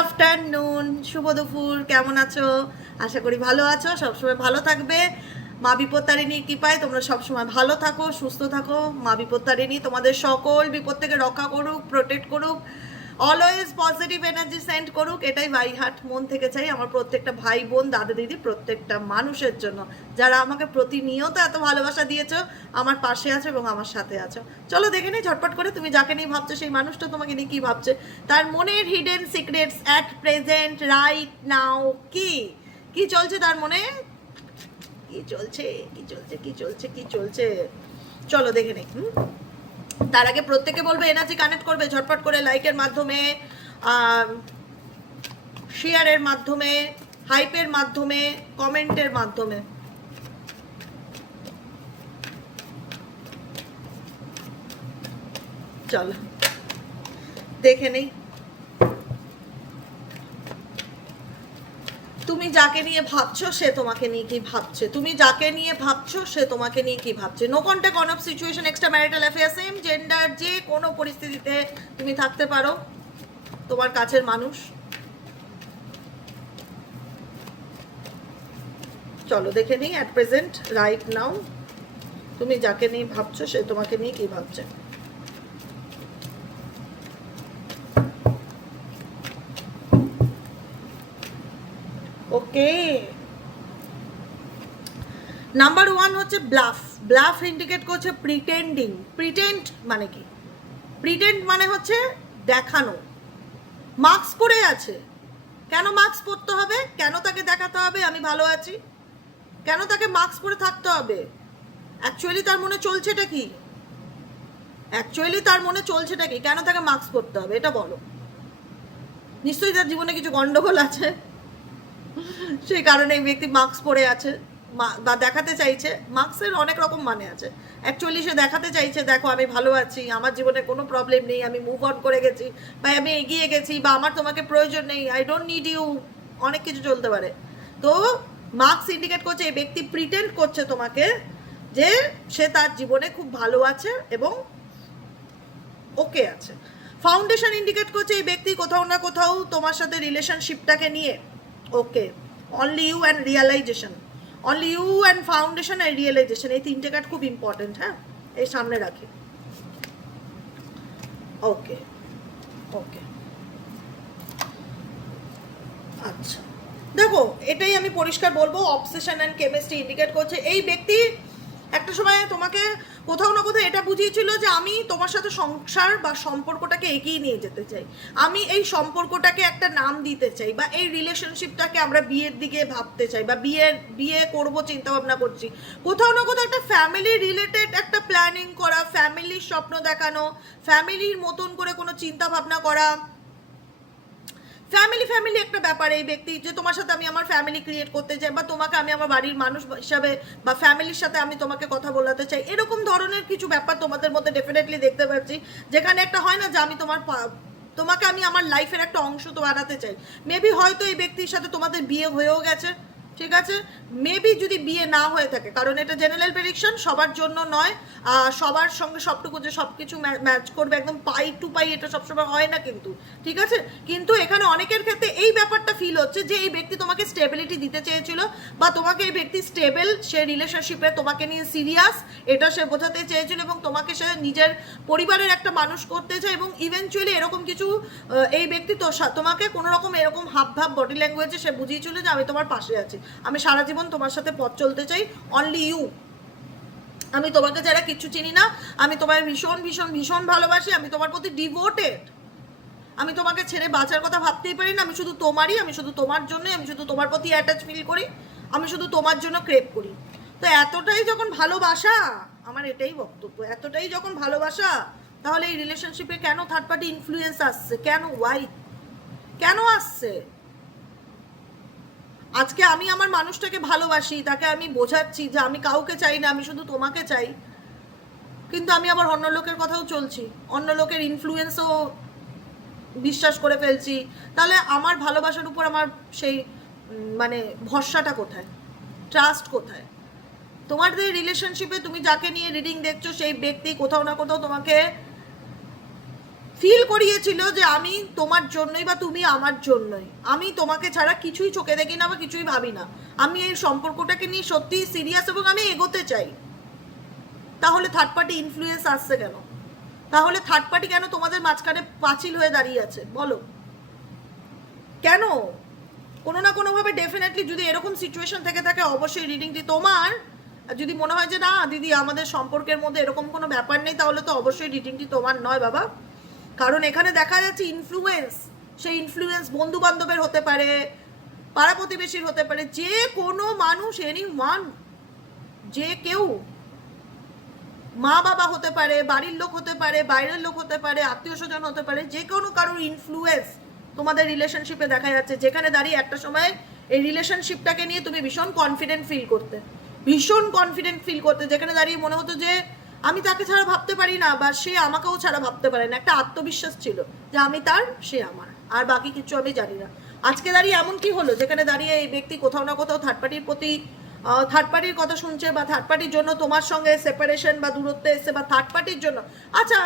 Afternoon, শুভ দুপুর। কেমন আছো? আশা করি ভালো আছো, সবসময় ভালো থাকবে। মা বিপত্তারিণীর কৃপায় তোমরা সবসময় ভালো থাকো, সুস্থ থাকো। মা বিপত্তারিণী তোমাদের সকল বিপদ থেকে রক্ষা করুক, প্রোটেক্ট করুক, অলওয়েজ পজিটিভ এনার্জি সেন্ড করুক। এটাই বাই হার্ট মন থেকে চাই আমার প্রত্যেকটা ভাই বোন, দাদা দিদি, প্রত্যেকটা মানুষের জন্য যারা আমাকে প্রতিনিয়ত এত ভালোবাসা দিয়েছো, আমার পাশে আছো এবং আমার সাথে আছো। চলো দেখে নিই ঝটপট করে তুমি যাকে নিয়ে ভাবছো সেই মানুষটা তোমাকে নিয়ে কি ভাবছে, তার মনের hidden secrets at present right now কি কি চলছে তার মনে, কি চলছে কি চলছে কি চলছে কি চলছে। চলো দেখে নিই। তার আগে প্রত্যেকে বলবে এনার্জি কানেক্ট করবে ঝটপট করে, লাইকের মাধ্যমে, শেয়ারের মাধ্যমে, হাইপের মাধ্যমে, কমেন্টের মাধ্যমে। চলো দেখে নেই তুমি যাকে নিয়ে ভাবছো সে তোমাকে নিয়ে কি ভাবছে, তুমি যাকে নিয়ে ভাবছো সে তোমাকে নিয়ে কি ভাবছে। No contact, on off situation, extra marital affair, same gender, যে কোনো পরিস্থিতিতে তুমি থাকতে পারো তোমার কাছের মানুষ। চলো দেখে নিই অ্যাট প্রেজেন্ট রাইট নাও তুমি যাকে নিয়ে ভাবছো সে তোমাকে নিয়ে কি ভাবছে। ওকে, নাম্বার ওয়ান হচ্ছে ব্লাফ। ব্লাফ ইন্ডিকেট করছে প্রিটেন্ডিং। প্রিটেন্ড মানে কি? প্রিটেন্ড মানে হচ্ছে দেখানো। মাস্ক পরে আছে, কেন মাস্ক পরতে হবে? কেন তাকে দেখাতে হবে আমি ভালো আছি? কেন তাকে মাস্ক পরে থাকতে হবে? অ্যাকচুয়ালি তার মনে চলছেটা কি? অ্যাকচুয়ালি তার মনে চলছেটা কি? কেন তাকে মাস্ক পরতে হবে এটা বলো। নিশ্চয়ই তার জীবনে কিছু গন্ডগোল আছে, সেই কারণে এই ব্যক্তি মাস্ক পরে আছে বা দেখাতে চাইছে। মাস্কের অনেক রকম মানে আছে। অ্যাকচুয়ালি সে দেখাতে চাইছে দেখো আমি ভালো আছি, আমার জীবনে কোনো প্রবলেম নেই, আমি মুভ অন করে গেছি, বা আমি এগিয়ে গেছি, বা আমার তোমাকে প্রয়োজন নেই, আই ডোন্ট নিড ইউ, অনেক কিছু চলতে পারে। তো মার্কস ইন্ডিকেট করছে এই ব্যক্তি প্রিটেন্ড করছে তোমাকে যে সে তার জীবনে খুব ভালো আছে এবং ওকে আছে। ফাউন্ডেশন ইন্ডিকেট করছে এই ব্যক্তি কোথাও না কোথাও তোমার সাথে রিলেশনশিপটাকে নিয়ে okay. Only you and realization, only you and foundation and realization, এই তিনটে কার্ড খুব ইম্পর্টেন্ট। হ্যাঁ, এই সামনে রাখি। ওকে ওকে, আচ্ছা দেখো এটাই আমি পরিষ্কার বলবো, অবসেশন অ্যান্ড কেমিস্ট্রি ইন্ডিকেট করছে এই ব্যক্তি একটা সময় তোমাকে কোথাও না কোথাও এটা বুঝিয়েছিল যে আমি তোমার সাথে সংসার বা সম্পর্কটাকে এগিয়ে নিয়ে যেতে চাই, আমি এই সম্পর্কটাকে একটা নাম দিতে চাই, বা এই রিলেশনশিপটাকে আমরা বিয়ের দিকে ভাবতে চাই, বা বিয়ে করবো চিন্তা ভাবনা করছি। কোথাও না কোথাও একটা ফ্যামিলি রিলেটেড একটা প্ল্যানিং করা, ফ্যামিলির স্বপ্ন দেখানো, ফ্যামিলির মতন করে কোনো চিন্তা ভাবনা করা, ফ্যামিলি একটা ব্যাপার। এই ব্যক্তি যে তোমার সাথে আমি আমার ফ্যামিলি ক্রিয়েট করতে চাই, বা তোমাকে আমি আমার বাড়ির মানুষ হিসাবে বা ফ্যামিলির সাথে আমি তোমাকে কথা বলাতে চাই, এরকম ধরনের কিছু ব্যাপার তোমাদের মধ্যে ডেফিনেটলি দেখতে পাচ্ছি। যেখানে একটা হয় না যে আমি তোমাকে আমি আমার লাইফের একটা অংশ তো বানাতে চাই। মেবি হয়তো এই ব্যক্তির সাথে তোমাদের বিয়ে হয়েও গেছে, ঠিক আছে। মেবি যদি বিয়ে না হয়ে থাকে, কারণ এটা জেনারেল প্রেডিকশন, সবার জন্য নয়, সবার সঙ্গে সবটুকু যে সব কিছু ম্যাচ করবে একদম পাই টু পাই এটা সবসময় হয় না কিন্তু, ঠিক আছে। কিন্তু এখানে অনেকের ক্ষেত্রে এই ব্যাপারটা ফিল হচ্ছে যে এই ব্যক্তি তোমাকে স্টেবিলিটি দিতে চেয়েছিল, বা তোমাকে এই ব্যক্তি স্টেবল, সে রিলেশনশিপে তোমাকে নিয়ে সিরিয়াস, এটা সে বোঝাতে চেয়েছিল, এবং তোমাকে সে নিজের পরিবারের একটা মানুষ করতে চায়, এবং ইভেনচুয়ালি এরকম কিছু এই ব্যক্তি তো তোমাকে কোনো রকম এরকম হাব ভাব বডি ল্যাঙ্গুয়েজে সে বুঝিয়েছিল যে আমি তোমার পাশে আছি, আমি সারা জীবন তোমার সাথে পথ চলতে চাই, অনলি ইউ, আমি তোমাকে যারা কিচ্ছু চিনি না, আমি তোমায় ভীষণ ভীষণ ভীষণ ভালোবাসি, আমি তোমার প্রতি ডিভোটেড, আমি তোমাকে ছেড়ে বাঁচার কথা ভাবতেই পারি না, আমি শুধু তোমারই, আমি শুধু তোমার জন্যই, আমি শুধু তোমার প্রতি অ্যাটাচ ফিল করি, আমি শুধু তোমার জন্য ক্রেভ করি। তো এতটাই যখন ভালোবাসা, আমার এটাই বক্তব্য, এতটাই যখন ভালোবাসা, তাহলে এই রিলেশনশিপে কেন থার্ড পার্টি ইনফ্লুয়েন্স আসছে? কেন? ওয়াই? কেন আসছে? আজকে আমি আমার মানুষটাকে ভালোবাসি, তাকে আমি বোঝাচ্ছি যে আমি কাউকে চাই না, আমি শুধু তোমাকে চাই, কিন্তু আমি আবার অন্য লোকের কথাও চলছি, অন্য লোকের ইনফ্লুয়েন্সও বিশ্বাস করে ফেলছি। তাহলে আমার ভালোবাসার উপর আমার সেই মানে ভরসাটা কোথায়? ট্রাস্ট কোথায়? তোমাদের রিলেশনশিপে তুমি যাকে নিয়ে রিডিং দেখছো সেই ব্যক্তি কোথাও না কোথাও তোমাকে ফিল করিয়েছিল যে আমি তোমার জন্যই বা তুমি আমার জন্যই, আমি তোমাকে ছাড়া কিছুই চোখে দেখি না বা কিছুই ভাবি না, আমি এই সম্পর্কটাকে নিয়ে সত্যি সিরিয়াস এবং আমি এগোতে চাই। তাহলে থার্ড পার্টি ইনফ্লুয়েন্স আসছে কেন? তাহলে থার্ড পার্টি কেন তোমাদের মাঝখানে পাঁচিল হয়ে দাঁড়িয়ে আছে বলো? কেন? কোনো না কোনোভাবে ডেফিনেটলি যদি এরকম সিচুয়েশন থেকে থাকে অবশ্যই রিডিংটি তোমার। যদি মনে হয় যে না দিদি আমাদের সম্পর্কের মধ্যে এরকম কোনো ব্যাপার নেই, তাহলে তো অবশ্যই রিডিংটি তোমার নয় বাবা। কারণ এখানে দেখা যাচ্ছে ইনফ্লুয়েন্স, সেই ইনফ্লুয়েন্স বন্ধু বান্ধবের হতে পারে, পাড়া প্রতিবেশীর হতে পারে, যে কোনো মানুষ, এনি ওয়ান, যে কেউ, মা বাবা হতে পারে, বাড়ির লোক হতে পারে, বাইরের লোক হতে পারে, আত্মীয় স্বজন হতে পারে, যে কোনো কারোর ইনফ্লুয়েন্স তোমাদের রিলেশনশিপে দেখা যাচ্ছে, যেখানে দাঁড়িয়ে একটা সময় এই রিলেশনশিপটাকে নিয়ে তুমি ভীষণ কনফিডেন্ট ফিল করতে, ভীষণ কনফিডেন্ট ফিল করতে, যেখানে দাঁড়িয়ে মনে হতো যে আমি তাকে ছাড়া ভাবতে পারি না বা সে আমাকেও ছাড়া ভাবতে পারে না। একটা আত্মবিশ্বাস ছিল যে আমি তার, সে আমার, আর বাকি কিছু আমি জানি না। আজকে দাঁড়িয়ে এমন কি হলো যেখানে দাঁড়িয়ে এই ব্যক্তি কোথাও না কোথাও থার্ড পার্টির প্রতি, থার্ড পার্টির কথা শুনছে বা থার্ড পার্টির জন্য তোমার সঙ্গে সেপারেশন বা দূরত্বে এসছে বা থার্ড পার্টির জন্য। আচ্ছা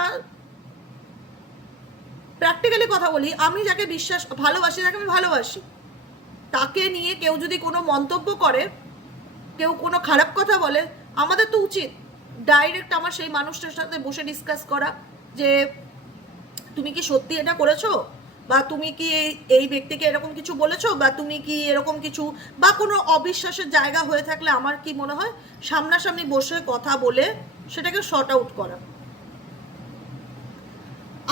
প্র্যাকটিক্যালি কথা বলি, আমি যাকে বিশ্বাস ভালোবাসি, যাকে আমি ভালোবাসি, তাকে নিয়ে কেউ যদি কোনো মন্তব্য করে, কেউ কোনো খারাপ কথা বলে, আমাদের তো উচিত ডাইরেক্ট আমার সেই মানুষটার সাথে বসে ডিসকাস করা যে তুমি কি সত্যি এটা করেছো, বা তুমি কি এই ব্যক্তিকে এরকম কিছু বলেছো, বা তুমি কি এরকম কিছু, বা কোনো অবিশ্বাসের জায়গা হয়ে থাকলে আমার কি মনে হয় সামনাসামনি বসে কথা বলে সেটাকে শর্ট আউট করা।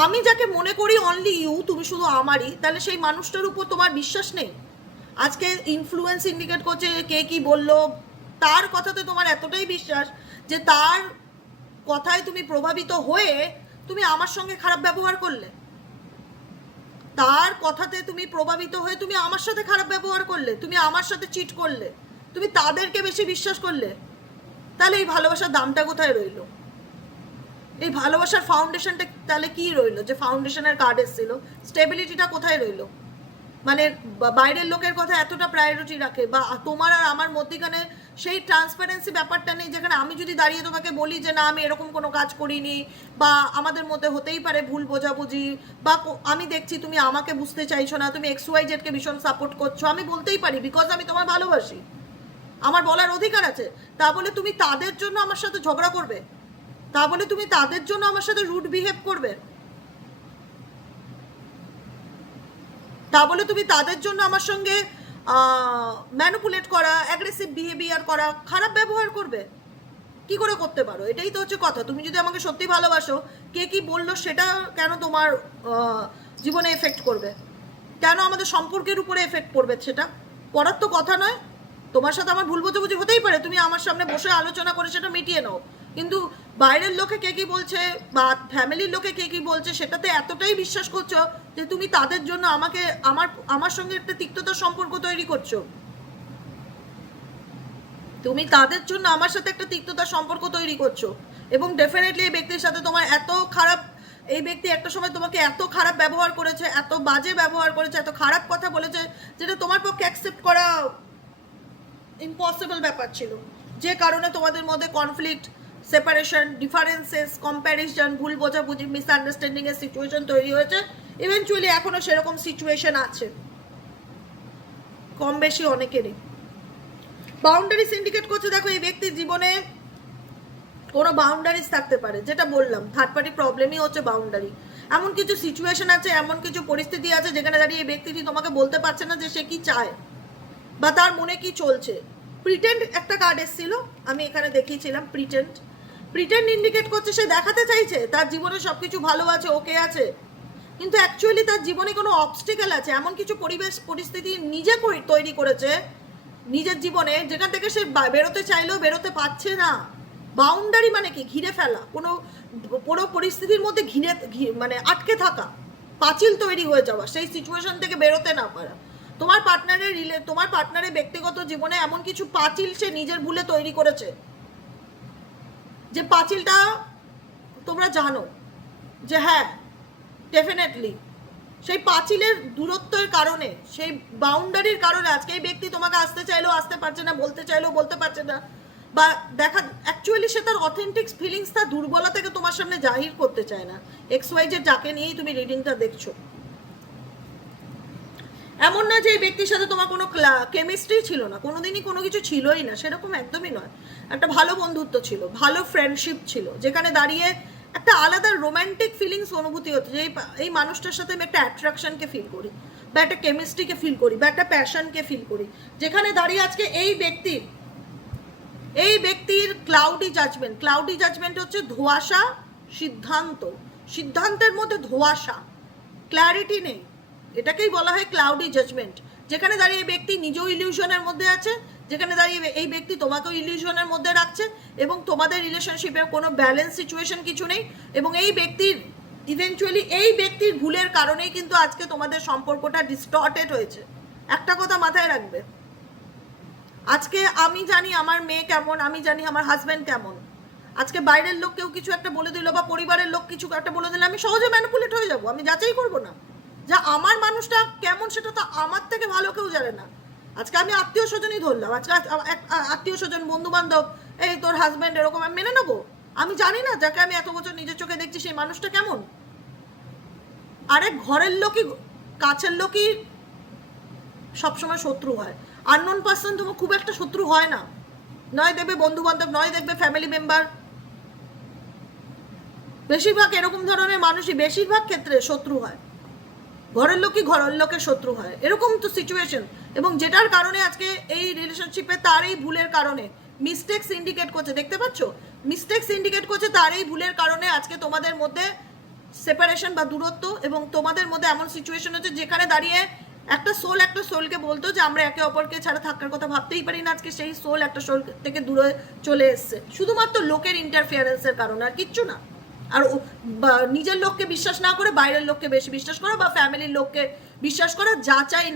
আমি যাকে মনে করি অনলি ইউ, তুমি শুধু আমারই, তাহলে সেই মানুষটার উপর তোমার বিশ্বাস নেই? আজকে ইনফ্লুয়েন্স ইন্ডিকেট করছে কে কি বললো, তার কথাতে তোমার এতটাই বিশ্বাস যে তার কথায় তুমি প্রভাবিত হয়ে তুমি আমার সঙ্গে খারাপ ব্যবহার করলে, তার কথাতে তুমি প্রভাবিত হয়ে তুমি আমার সাথে খারাপ ব্যবহার করলে, তুমি আমার সাথে চিট করলে, তুমি তাদেরকে বেশি বিশ্বাস করলে। তাহলে এই ভালোবাসার দামটা কোথায় রইলো? এই ভালোবাসার ফাউন্ডেশনটা তাহলে কি রইলো? যে ফাউন্ডেশনের কার্ড এসেছিল, স্টেবিলিটিটা কোথায় রইলো? মানে বাইরের লোকের কথা এতটা প্রায়োরিটি রাখে, বা তোমার আর আমার মধ্যেখানে সেই ট্রান্সপারেন্সি ব্যাপারটা নেই, যেখানে আমি যদি দাঁড়িয়ে তোমাকে বলি যে না আমি এরকম কোনো কাজ করিনি, বা আমাদের মধ্যে হতেই পারে ভুল বোঝাবুঝি, বা আমি দেখছি তুমি আমাকে বুঝতে চাইছো না, তুমি XYZ কে ভীষণ সাপোর্ট করছো, আমি বলতেই পারি বিকজ আমি তোমার ভালোবাসি, আমার বলার অধিকার আছে। তা বলে তুমি তাদের জন্য আমার সাথে ঝগড়া করবে? তা বলে তুমি তাদের জন্য আমার সাথে রুড বিহেভ করবে? তা বলে তুমি তাদের জন্য আমার সঙ্গে ম্যানিপুলেট করা, অ্যাগ্রেসিভ বিহেভিয়ার করা, খারাপ ব্যবহার করবে? কি করে করতে পারো? এটাই তো হচ্ছে কথা। তুমি যদি আমাকে সত্যি ভালোবাসো, কে কি বললো সেটা কেন তোমার জীবনে এফেক্ট করবে? কেন আমাদের সম্পর্কের উপরে এফেক্ট করবে? সেটা করার তো কথা নয়। তোমার সাথে আমার ভুল বোঝাবুঝি হতেই পারে, তুমি আমার সামনে বসে আলোচনা করে সেটা মিটিয়ে নাও, কিন্তু বাইরের লোকে কে কি বলছে বা ফ্যামিলির লোকে কে কি বলছে সেটাতে এতটাই বিশ্বাস করছো যে তুমি তাদের জন্য আমাকে, আমার সঙ্গে একটা তিক্ততার সম্পর্ক তৈরি করছো। তুমি তাদের জন্য আমার সাথে একটা তিক্ততার সম্পর্ক তৈরি করছো, এবং ডেফিনেটলি এই ব্যক্তির সাথে তোমার এত খারাপ, এই ব্যক্তি একটা সময় তোমাকে এত খারাপ ব্যবহার করেছে, এত বাজে ব্যবহার করেছে, এত খারাপ কথা বলেছে, যেটা তোমার পক্ষে অ্যাকসেপ্ট করা ইম্পসিবল ব্যাপার ছিল, যে কারণে তোমাদের মধ্যে কনফ্লিক্ট, সেপারেশন, ডিফারেন্সেস, কম্প্যারিজন, ভুল বোঝাবুঝি, মিসআন্ডারস্ট্যান্ডিং এর সিচুয়েশন তৈরি হয়েছে। ইভেনচুয়ালি এখনো সেরকম সিচুয়েশন আছে কম বেশি অনেকেরই। বাউন্ডারিজ ইন্ডিকেট করছে, দেখো এই ব্যক্তির জীবনে কোনো বাউন্ডারিজ থাকতে পারে, যেটা বললাম থার্ড পার্টি প্রবলেমই হচ্ছে বাউন্ডারি। এমন কিছু সিচুয়েশন আছে, এমন কিছু পরিস্থিতি আছে যেখানে দাঁড়িয়ে এই ব্যক্তিটি তোমাকে বলতে পারছে না যে সে কি চায় বা তার মনে কি চলছে। প্রিটেন্ড একটা কার্ড এসেছিল, আমি এখানে দেখিয়েছিলাম প্রিটেন্ড। প্রিটেন্ড ইন্ডিকেট করছে সে দেখাতে চাইছে তার জীবনে সবকিছু ভালো আছে, ওকে আছে, কিন্তু অ্যাকচুয়ালি তার জীবনে কোনো অবস্টিকেল আছে, এমন কিছু পরিবেশ পরিস্থিতি নিজে তৈরি করেছে নিজের জীবনে, যেখান থেকে সে বেরোতে চাইলেও বেরোতে পারছে না। বাউন্ডারি মানে কি? ঘিরে ফেলা, কোনো পরিস্থিতির মধ্যে মানে আটকে থাকা, পাঁচিল তৈরি হয়ে যাওয়া, সেই সিচুয়েশন থেকে বেরোতে না পারা। তোমার পার্টনারের ব্যক্তিগত জীবনে এমন কিছু পাঁচিল সে নিজের ভুলে তৈরি করেছে, যে পাঁচিলটা তোমরা জানো যে হ্যাঁ ডেফিনেটলি সেই পাঁচিলের দূরত্বের কারণে, সেই বাউন্ডারির কারণে আজকে এই ব্যক্তি তোমাকে আসতে চাইলেও আসতে পারছে না, বলতে চাইলেও বলতে পারছে না, বা দেখা অ্যাকচুয়ালি সে তার অথেন্টিক ফিলিংস, তার দুর্বলতাকে তোমার সামনে জাহির করতে চায় না। XYZ যাকে নিয়েই তুমি রিডিংটা দেখছো, এমন না যে এই ব্যক্তির সাথে তোমার কোনো কেমিস্ট্রি ছিল না, কোনোদিনই কোনো কিছু ছিলই না, সেরকম একদমই নয়। একটা ভালো বন্ধুত্ব ছিল, ভালো ফ্রেন্ডশিপ ছিল, যেখানে দাঁড়িয়ে একটা আলাদা রোম্যান্টিক ফিলিংস অনুভূতি হতো যে এই মানুষটার সাথে আমি একটা অ্যাট্রাকশনকে ফিল করি, বা একটা কেমিস্ট্রিকে ফিল করি, বা একটা প্যাশনকে ফিল করি, যেখানে দাঁড়িয়ে আজকে এই ব্যক্তির ক্লাউডি জাজমেন্ট হচ্ছে ধোঁয়াশা, সিদ্ধান্তের মধ্যে ধোঁয়াশা, ক্ল্যারিটি নেই, এটাকেই বলা হয় ক্লাউডি জাজমেন্ট। যেখানে দাঁড়িয়ে এই ব্যক্তি নিজেও ইলিউশনের মধ্যে আছে, যেখানে দাঁড়িয়ে এই ব্যক্তি তোমাকেও ইলিউশনের মধ্যে রাখছে, এবং তোমাদের রিলেশনশিপের কোনো ব্যালেন্স সিচুয়েশন কিছু নেই, এবং এই ব্যক্তির ভুলের কারণেই কিন্তু আজকে তোমাদের সম্পর্কটা ডিস্টর্টেড হয়েছে। একটা কথা মাথায় রাখবে, আজকে আমি জানি আমার মেয়ে কেমন, আমি জানি আমার হাজব্যান্ড কেমন। আজকে বাইরের লোক কেউ কিছু একটা বলে দিল, বা পরিবারের লোক কিছু একটা বলে দিলে আমি সহজে ম্যানিপুলেট হয়ে যাব, আমি যাচাই করবো না যা আমার মানুষটা কেমন, সেটা তো আমার থেকে ভালো কেউ জানে না। আজকে আমি আত্মীয় স্বজনই ধরলাম, আজকে আত্মীয় স্বজন, বন্ধু বান্ধব, এই তোর হাজব্যান্ড এরকম, আমি মেনে নেবো? আমি জানি না যাকে আমি এত বছর নিজের চোখে দেখছি সেই মানুষটা কেমন। আরে ঘরের লোকই, কাছের লোকই সবসময় শত্রু হয়, আননোন পার্সন তোমার খুব একটা শত্রু হয় না। নয় দেখবে বন্ধু বান্ধব, নয় দেখবে ফ্যামিলি মেম্বার, বেশিরভাগ এরকম ধরনের মানুষই বেশিরভাগ ক্ষেত্রে শত্রু হয়। ঘরের লোকই ঘরের লোকের শত্রু হয়, এরকম তো সিচুয়েশন। এবং যেটার কারণে আজকে এই রিলেশনশিপে তার এই ভুলের কারণে মিস্টেক্স ইন্ডিকেট করছে, দেখতে পাচ্ছ মিস্টেক্স ইন্ডিকেট করছে, তার এই ভুলের কারণে আজকে তোমাদের মধ্যে সেপারেশন বা দূরত্ব, এবং তোমাদের মধ্যে এমন সিচুয়েশন হচ্ছে যেখানে দাঁড়িয়ে একটা সোলকে বলতো যে আমরা একে অপরকে ছাড়া থাকার কথা ভাবতেই পারি না, আজকে সেই সোল একটা সোল থেকে দূরে চলে এসছে শুধুমাত্র লোকের ইন্টারফিয়ারেন্সের কারণে, আর কিচ্ছু না। আর নিজের লোককে বিশ্বাস না করে বাইরের লোককে বেশি বিশ্বাস করা, বা ফ্যামিলির লোককে বিশ্বাস করা, যাচাই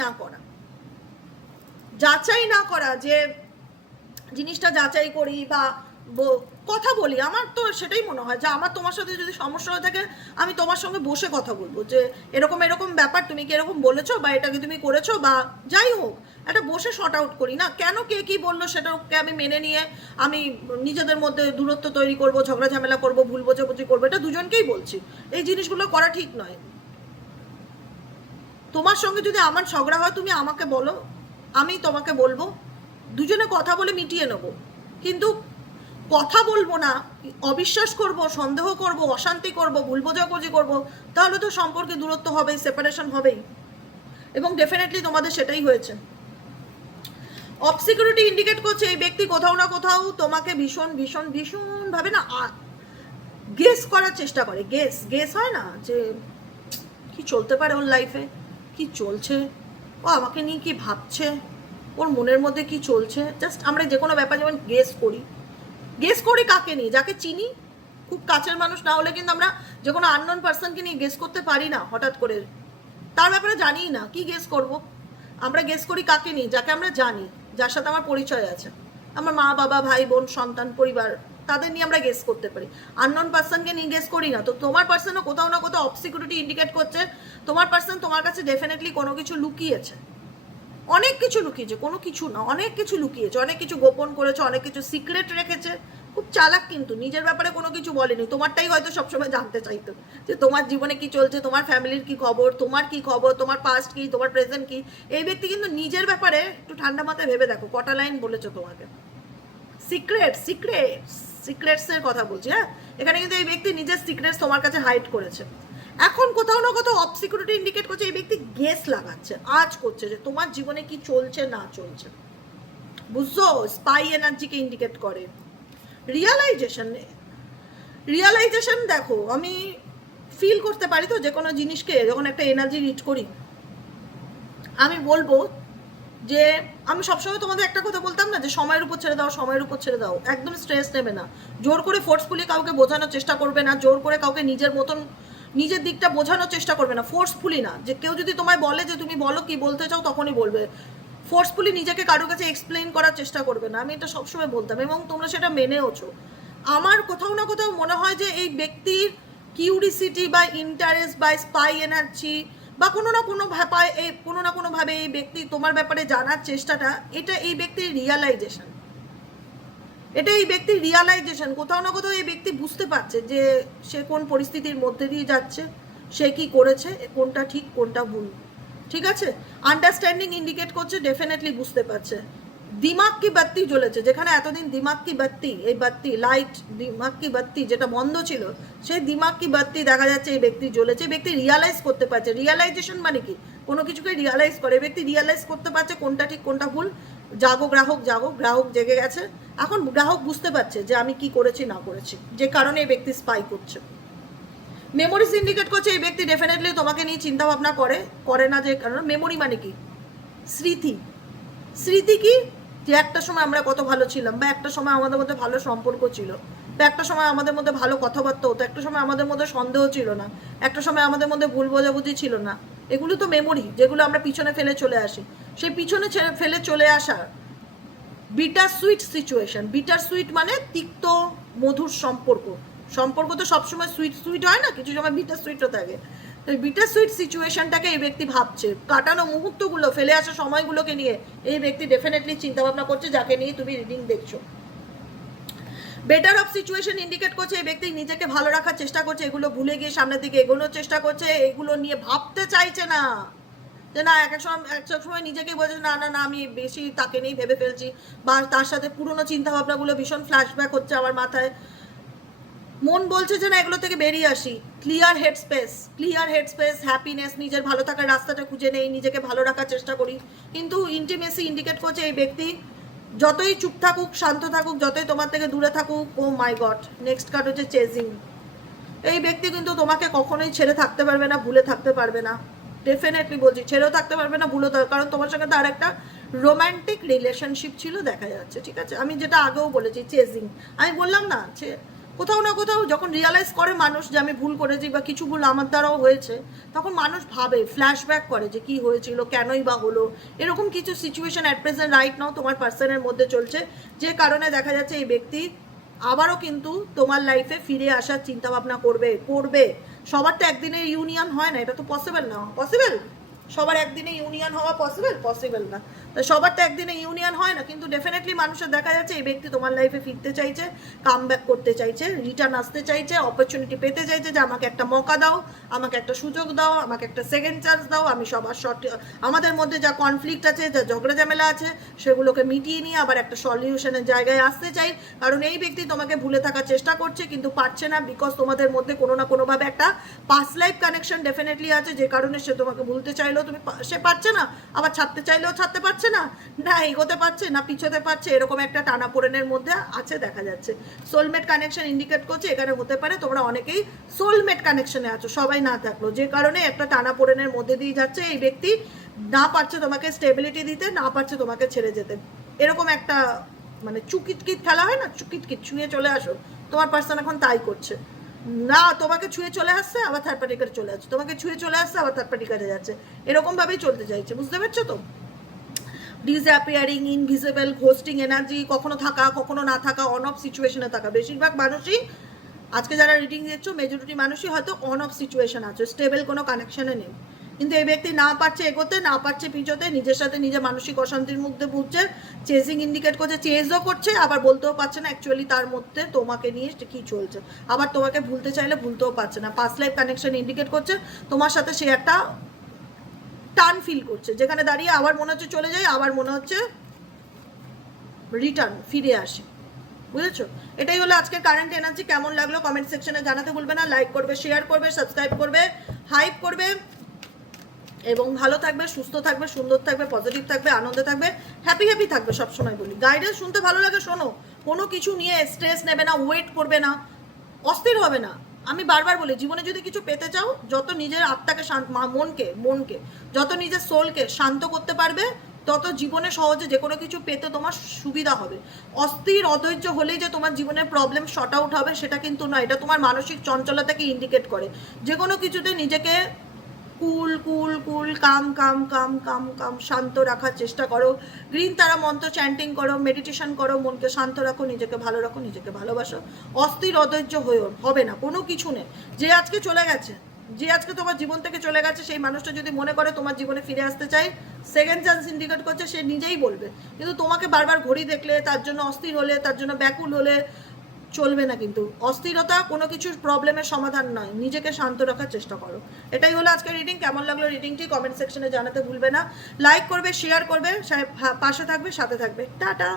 না করা যে জিনিসটা যাচাই করি বা কথা বলি। আমার তো সেটাই মনে হয় যে আমার তোমার সাথে যদি সমস্যা হয়ে থাকে, আমি তোমার সঙ্গে বসে কথা বলবো যে এরকম ব্যাপার, তুমি কি এরকম বলেছো, বা এটাকে তুমি করেছো, বা যাই হোক একটা বসে শর্ট আউট করি না। কেন কে কি বললো সেটাকে আমি মেনে নিয়ে আমি নিজেদের মধ্যে দূরত্ব তৈরি করব, ঝগড়া ঝামেলা করবো, ভুল বোঝাবুঝি করবো, এটা দুজনকেই বলছি। এই জিনিসগুলো করা ঠিক নয়। তোমার সঙ্গে যদি আমার ঝগড়া হয় তুমি আমাকে বলো, আমি তোমাকে বলবো, দুজনে কথা বলে মিটিয়ে নেব। কিন্তু কথা বলবো না, অবিশ্বাস করব, সন্দেহ করব, অশান্তি করব, ভুল বোঝাবুঝি করব, তাহলে তো সম্পর্কে দূরত্ব হবেই, সেপারেশন হবেই। এবং ডেফিনেটলি তোমাদের সেটাই হয়েছে। অবসিকিউরিটি ইন্ডিকেট করছে এই ব্যক্তি কোথাও না কোথাও তোমাকে ভীষণ ভীষণ ভীষণভাবে না গেস করার চেষ্টা করে। গেস হয় না যে কি চলতে পারে ওর লাইফে, কি চলছে, ও আমাকে নিয়ে কি ভাবছে, ওর মনের মধ্যে কি চলছে। জাস্ট আমরা যে কোনো ব্যাপার যেমন গেস করি কাকে নিয়ে, যাকে চিনি, খুব কাছের মানুষ না হলে কিন্তু আমরা যে কোনো আননোন পার্সনকে নিয়ে গেস করতে পারি না হঠাৎ করে, তার ব্যাপারে জানি না কি গেস করব। আমরা গেস করি কাকে নিয়ে, যাকে আমরা জানি, যার সাথে আমার পরিচয় আছে, আমার মা বাবা ভাই বোন সন্তান পরিবার, তাদের নিয়ে আমরা গেস করতে পারি। আননোন পার্সনকে নিয়ে গেস করি না। তো তোমার পার্সনও কোথাও না কোথাও অবসিকিউরিটি ইন্ডিকেট করছে তোমার পার্সন তোমার কাছে ডেফিনেটলি কোনো কিছু লুকিয়েছে, অনেক কিছু লুকিয়েছে, কোনো কিছু না, অনেক কিছু লুকিয়েছে, অনেক কিছু গোপন করেছে, অনেক কিছু সিক্রেট রেখেছে। খুব চালাক, কিন্তু নিজের ব্যাপারে কোনো কিছু বলেনি, তোমারটাই হয়তো সবসময় জানতে চাইতো যে তোমার জীবনে কি চলছে, তোমার ফ্যামিলির কি খবর, তোমার কি খবর, তোমার পাস্ট কি, তোমার প্রেজেন্ট কি। এই ব্যক্তি কিন্তু নিজের ব্যাপারে একটু ঠান্ডা মাথায় ভেবে দেখো কটা লাইন বলেছো তোমাকে। সিক্রেটসের কথা বলছি। হ্যাঁ, এখানে কিন্তু এই ব্যক্তি নিজের সিক্রেটস তোমার কাছে হাইড করেছে। এখন কোথাও না কোথাও অবসিকিউরিটি ইন্ডিকেট করছে এই ব্যক্তি গেস লাগাচ্ছে, আজ করছে যে তোমার জীবনে কি চলছে না চলছে, বুঝছো? স্পাই এনার্জিকে ইন্ডিকেট করে। রিয়ালাইজেশন দেখো, আমি ফিল করতে পারি তো যে কোনো জিনিসকে, যখন একটা এনার্জি রিড করি আমি বলবো যে আমি সবসময় তোমাদের একটা কথা বলতাম না যে সময়ের উপর ছেড়ে দাও, একদম স্ট্রেস নেবে না, জোর করে ফোর্সফুলি কাউকে বোঝানোর চেষ্টা করবে না, জোর করে কাউকে নিজের দিকটা বোঝানোর চেষ্টা করবে না, ফোর্সফুলি না। যে কেউ যদি তোমায় বলে যে তুমি বলো কি বলতে চাও তখনই বলবে, ফোর্সফুলি নিজেকে কারোর কাছে এক্সপ্লেইন করার চেষ্টা করবে না। আমি এটা সবসময় বলতাম এবং তোমরা সেটা মেনেওছো। আমার কোথাও না কোথাও মনে হয় যে এই ব্যক্তির কিউরিসিটি বা ইন্টারেস্ট বা স্পাই এনার্জি বা কোনো না কোনোভাবে এই ব্যক্তি তোমার ব্যাপারে জানার চেষ্টাটা, এটা এই ব্যক্তির রিয়ালাইজেশন। এটা এই ব্যক্তির রিয়ালাইজেশন, কোথাও না কোথাও এই ব্যক্তি বুঝতে পারছে যে সে কোন পরিস্থিতির মধ্যে দিয়ে যাচ্ছে, সে কি করেছে, কোনটা ঠিক কোনটা ভুল। ঠিক আছে, আন্ডারস্ট্যান্ডিং ইন্ডিকেট করছে, ডেফিনেটলি বুঝতে পারছে। দিমাগ কি বাত্তি জ্বলেছে, যেখানে এতদিন দিমাগ কি বাত্তি, এই বাত্তি লাইট দিমাগ কি বাত্তি যেটা বন্ধ ছিল, সেই দিমাগ কি বাত্তি দেখা যাচ্ছে এই ব্যক্তি জ্বলেছে। এই ব্যক্তি রিয়ালাইজ করতে পারছে। রিয়ালাইজেশন মানে কি, কোনো কিছুকে রিয়ালাইজ করে। এই ব্যক্তি রিয়ালাইজ করতে পারছে কোনটা ঠিক কোনটা ভুল। জাগো গ্রাহক, জাগো, গ্রাহক জেগে গেছে। এখন গ্রাহক বুঝতে পারছে যে আমি কি করেছি না করেছি, যে কারণে এই ব্যক্তি স্পাই করছে। মেমোরিজ ইন্ডিকেট করছে এই ব্যক্তি ডেফিনেটলি তোমাকে নিয়ে চিন্তা ভাবনা করে না, যে কারণ মেমোরি মানে কি, স্মৃতি। স্মৃতি কি, যে একটা সময় আমরা কত ভালো ছিলাম, বা একটা সময় আমাদের মধ্যে ভালো সম্পর্ক ছিল, বা একটা সময় আমাদের মধ্যে ভালো কথাবার্তা হতো, একটা সময় আমাদের মধ্যে সন্দেহ ছিল না, একটা সময় আমাদের মধ্যে ভুল বোঝাবুঝি ছিল না। এগুলো তো মেমোরি, যেগুলো আমরা পিছনে ফেলে চলে আসি। সেই পিছনে ফেলে চলে আসা bitter sweet situation. Bitter sweet মানে তিক্ত মধুর সম্পর্ক। সম্পর্ক তো সবসময় সুইট সুইট হয় না, কিছু সময় বিটার সুইটও থাকে। তো বিটার সুইট সিচুয়েশনটাকে এই ব্যক্তি ভাবছে, কাটানো মুহূর্তগুলো, ফেলে আসা সময়গুলোকে নিয়ে এই ব্যক্তি ডেফিনেটলি চিন্তাভাবনা করছে, যাকে নিয়ে তুমি রিডিং দেখছো। বেটার অফ সিচুয়েশন ইন্ডিকেট করছে এই ব্যক্তি নিজেকে ভালো রাখার চেষ্টা করছে, এগুলো ভুলে গিয়ে সামনের দিকে এগোনোর চেষ্টা করছে, এগুলো নিয়ে ভাবতে চাইছে না। যে না, এক এক সময় নিজেকেই বলছে না না না আমি বেশি তাকে নিয়েই ভেবে ফেলছি, বা তার সাথে পুরোনো চিন্তাভাবনাগুলো ভীষণ ফ্ল্যাশব্যাক হচ্ছে আমার মাথায়। মন বলছে যে না, এগুলো থেকে বেরিয়ে আসি। ক্লিয়ার হেডস্পেস, ক্লিয়ার হেডস্পেস, হ্যাপিনেস, নিজের ভালো থাকার রাস্তাটা খুঁজে নেই, নিজেকে ভালো রাখার চেষ্টা করি। কিন্তু ইন্টিমেসি ইন্ডিকেট করছে এই ব্যক্তি যতই চুপ থাকুক, শান্ত থাকুক, যতই তোমার থেকে দূরে থাকুক, ও মাই গড, নেক্সট কার্ড হচ্ছে চেজিং। এই ব্যক্তি কিন্তু তোমাকে কখনোই ছেড়ে থাকতে পারবে না, ভুলে থাকতে পারবে না। ডেফিনেটলি বলছি, ছেড়েও থাকতে পারবে না, ভুলেও থাকবে, কারণ তোমার সঙ্গে তার একটা রোম্যান্টিক রিলেশনশিপ ছিল দেখা যাচ্ছে। ঠিক আছে, আমি যেটা আগেও বলেছি, চেজিং। আমি বললাম না, কোথাও না কোথাও যখন রিয়ালাইজ করে মানুষ যে আমি ভুল করেছি, বা কিছু ভুল আমার দ্বারাও হয়েছে, তখন মানুষ ভাবে, ফ্ল্যাশব্যাক করে যে কি হয়েছিল, কেনই বা হলো। এরকম কিছু situation at present right now তোমার পার্সনের মধ্যে চলছে, যে কারণে দেখা যাচ্ছে এই ব্যক্তি আবারও কিন্তু তোমার লাইফে ফিরে আসার চিন্তা ভাবনা করবে। সবার তো একদিনে ইউনিয়ন হয় না, এটা তো পসিবল না। পসিবল সবার একদিনে ইউনিয়ন হওয়া পসিবল না। তো সবার তো একদিনে ইউনিয়ন হয় না, কিন্তু ডেফিনেটলি মানুষের দেখা যাচ্ছে এই ব্যক্তি তোমার লাইফে ফিরতে চাইছে, কাম ব্যাক করতে চাইছে, রিটার্ন আসতে চাইছে, অপরচুনিটি পেতে চাইছে, যে আমাকে একটা মৌকা দাও, আমাকে একটা সুযোগ দাও, আমাকে একটা সেকেন্ড চান্স দাও, আমি সবার আমাদের মধ্যে যা কনফ্লিক্ট আছে, যা ঝগড়া ঝামেলা আছে, সেগুলোকে মিটিয়ে নিয়ে আবার একটা সলিউশনের জায়গায় আসতে চাই। কারণ এই ব্যক্তি তোমাকে ভুলে থাকার চেষ্টা করছে, কিন্তু পারছে না, বিকজ তোমাদের মধ্যে কোনো না কোনোভাবে একটা পাস্ট লাইফ কানেকশন ডেফিনেটলি আছে, যে কারণে সে তোমাকে ভুলতে চাইলেও সে পারছে না, আবার ছাড়তে চাইলেও ছাড়তে পারছে না, না এগোতে পারছে না পিছোতে পারছে, এরকম একটা টানাপোড়েনের মধ্যে আছে দেখা যাচ্ছে। সোলমেট কানেকশন ইন্ডিকেট করছে এখানে হতে পারে তোমরা অনেকেই সোলমেট কানেকশনে আছো, সবাই না থাকলো, যে কারণে একটা টানাপোড়েনের মধ্যে দিয়ে যাচ্ছে। এই ব্যক্তি না পারছে তোমাকে স্টেবিলিটি দিতে, না পারছে তোমাকে ছেড়ে যেতে। এরকম একটা মানে চুকিটকিট খেলা হয় না, চুকিটকিট, ছুঁয়ে চলে আসো, তোমার পার্সন এখন তাই করছে। না তোমাকে ছুঁয়ে চলে আসছে, আবার থার্ড পার্টি কারে চলে যাচ্ছে, তোমাকে ছুঁয়ে চলে আসছে, আবার থার্ড পার্টি কারে যাচ্ছে, এরকম ভাবেই চলতে চাইছে। বুঝতে পারছো তো? ডিসঅ্যাপিয়ারিং, ইনভিজিবল, ঘোস্টিং এনার্জি, কখনো থাকা কখনো না থাকা, অন অফ সিচুয়েশনে থাকা। বেশিরভাগ মানুষই আজকে যারা রিডিং দিচ্ছ, মেজরিটি মানুষই হয়তো অন অফ সিচুয়েশন আছে, স্টেবল কোনো কানেকশনে নেই। কিন্তু এই ব্যক্তি না পারছে এগোতে, না পারছে পিছোতে, নিজের সাথে নিজে মানসিক অশান্তির মধ্যে ভুগছে। চেজিং ইন্ডিকেট করছে, চেজও করছে, আবার বলতেও পারছে না অ্যাকচুয়ালি তার মধ্যে তোমাকে নিয়ে কি চলছে। আবার তোমাকে ভুলতে চাইলে ভুলতেও পারছে না। পাস্ট লাইফ কানেকশন ইন্ডিকেট করছে তোমার সাথে সে একটা টান ফিল করছে, যেখানে দাঁড়িয়ে আবার মনে হচ্ছে চলে যায়, আবার মনে হচ্ছে রিটার্ন ফিরে আসে। বুঝেছো? এটাই হলো আজকের কারেন্ট এনার্জি। কেমন লাগলো কমেন্ট সেকশনে জানাতে ভুলবে না। লাইক করবে, শেয়ার করবে, সাবস্ক্রাইব করবে, হাইপ করবে, এবং ভালো থাকবে, সুস্থ থাকবে, সুন্দর থাকবে, পজিটিভ থাকবে, আনন্দে থাকবে, হ্যাপি থাকবে। সবসময় বলি, গাইডেন্স শুনতে ভালো লাগে শোনো, কোনো কিছু নিয়ে স্ট্রেস নেবে না, ওয়েট করবে না, অস্থির হবে না। আমি বারবার বলি, জীবনে যদি কিছু পেতে চাও, যত নিজের আত্মাকে মনকে যত নিজের সোলকে শান্ত করতে পারবে, তত জীবনে সহজে যে কোনো কিছু পেতে তোমার সুবিধা হবে। অস্থির অধৈর্য হলেই যে তোমার জীবনের প্রবলেম শর্ট আউট হবে সেটা কিন্তু নয়, এটা তোমার মানসিক চঞ্চলতাকে ইন্ডিকেট করে। যে কোনো কিছুতে নিজেকে কুল কুল কুল কাম কাম কাম কাম কাম শান্ত রাখার চেষ্টা করো। গ্রিন তারা মন্ত্র চ্যান্টিং করো, মেডিটেশন করো, মনকে শান্ত রাখো, নিজেকে ভালো রাখো, নিজেকে ভালোবাসো। অস্থির অধৈর্য হবে না, কোনো কিছু নেই। যে আজকে চলে গেছে, যে আজকে তোমার জীবন থেকে চলে গেছে, সেই মানুষটা যদি মনে করে তোমার জীবনে ফিরে আসতে চাই, সেকেন্ড চান্স ইন্ডিকেট করছে, সে নিজেই বলবে। কিন্তু তোমাকে বারবার ঘড়ি দেখলে, তার জন্য অস্থির হলে, তার জন্য ব্যাকুল হলে চলবে না। কিন্তু অস্থিরতা কোনো কিছুর প্রবলেমের সমাধান নয়, নিজেকে শান্ত রাখার চেষ্টা করো। এটাই হলো আজকের রিডিং। কেমন লাগলো রিডিংটি কমেন্ট সেকশনে জানাতে ভুলবে না। লাইক করবে, শেয়ার করবে, পাশে থাকবে, সাথে থাকবে। টাটা।